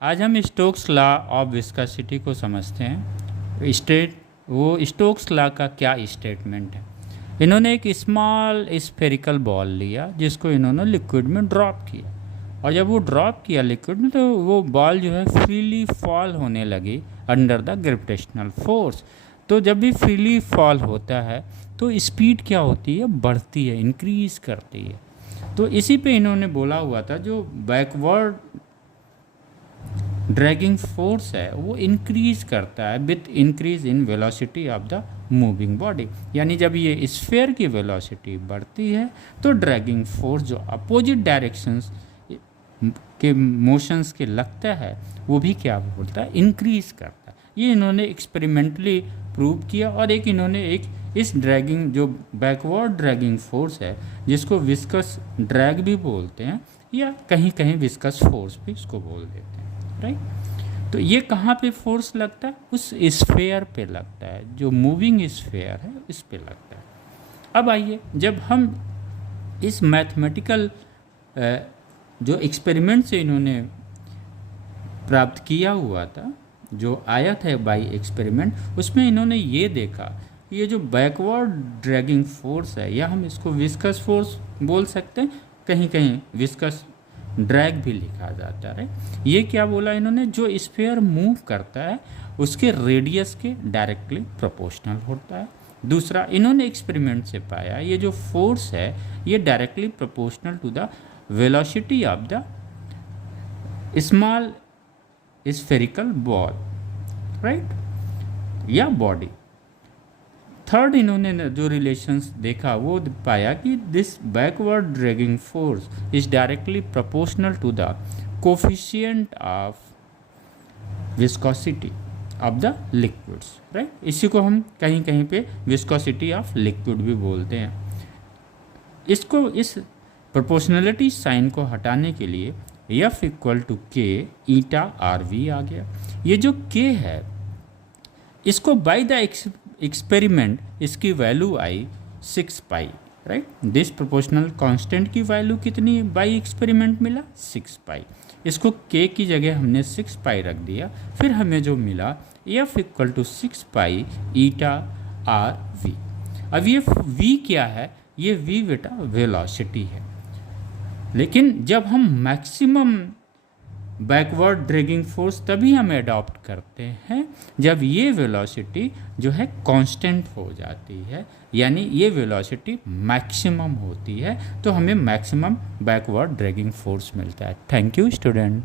आज हम Stokes law of viscosity को समझते हैं। स्टोक्स लॉ का क्या स्टेटमेंट है। इन्होंने एक स्मॉल स्फेरिकल बॉल लिया जिसको इन्होंने लिक्विड में ड्रॉप किया, और जब वो ड्रॉप किया लिक्विड में तो वो बॉल जो है फ्रीली फॉल होने लगी अंडर द ग्रेविटेशनल फोर्स। तो जब भी फ्रीली फॉल होता है तो स्पीड क्या होती है, बढ़ती है, इंक्रीज करती है। तो इसी पे इन्होंने बोला हुआ था जो बैकवर्ड ड्रैगिंग फोर्स है वो इंक्रीज करता है with increase in velocity of the moving body. यानी जब ये स्फीयर की वेलोसिटी बढ़ती है तो ड्रैगिंग फोर्स जो अपोजिट डायरेक्शंस के मोशंस के लगता है वो भी क्या बोलता है, इंक्रीज करता है। ये इन्होंने एक्सपेरिमेंटली प्रूव किया। और एक इन्होंने इस ड्रैगिंग जो बैकवर्ड ड्रैगिंग फोर्स है जिसको विस्कस ड्रैग भी बोलते हैं या कहीं कहीं विस्कस फोर्स भी इसको बोल देते हैं, राइट। तो ये कहाँ पे फोर्स लगता है, उस स्फीयर पे लगता है, जो मूविंग स्फीयर है इस पे लगता है। अब आइए, जब हम इस मैथमेटिकल जो एक्सपेरिमेंट से इन्होंने प्राप्त किया हुआ था, जो आया था बाई एक्सपेरिमेंट, उसमें इन्होंने ये देखा ये जो बैकवर्ड ड्रैगिंग फोर्स है या हम इसको विस्कस फोर्स बोल सकते हैं, कहीं कहीं विस्कस ड्रैग भी लिखा जाता है। ये क्या बोला इन्होंने, जो स्फीयर मूव करता है उसके रेडियस के डायरेक्टली प्रोपोर्शनल होता है। दूसरा, इन्होंने एक्सपेरिमेंट से पाया ये जो फोर्स है ये directly proportional to the velocity of the small spherical ball, right, या बॉडी। थर्ड, इन्होंने जो रिलेशंस देखा वो पाया कि this backward dragging force is directly proportional to the coefficient of viscosity of the liquids, right. इसी को हम कहीं कहीं पे विस्कोसिटी ऑफ लिक्विड भी बोलते हैं। इसको इस प्रोपोर्शनलिटी साइन को हटाने के लिए F इक्वल टू के ईटा आर वी आ गया। ये जो K है इसको बाय द एक्सपेरिमेंट इसकी value I 6 pi, right. This proportional constant की वैल्यू कितनी बाई एक्सपेरिमेंट मिला, 6 पाई। इसको K की जगह हमने 6 पाई रख दिया, फिर हमें जो मिला F equal to 6 pi eta R V. अब ये V क्या है, ये V बेटा वेलोसिटी है। लेकिन जब हम मैक्सिमम बैकवर्ड ड्रैगिंग फोर्स तभी हम अडॉप्ट करते हैं जब ये वेलोसिटी जो है कांस्टेंट हो जाती है, यानी ये वेलोसिटी मैक्सिमम होती है, तो हमें मैक्सिमम बैकवर्ड ड्रैगिंग फोर्स मिलता है। Thank you student.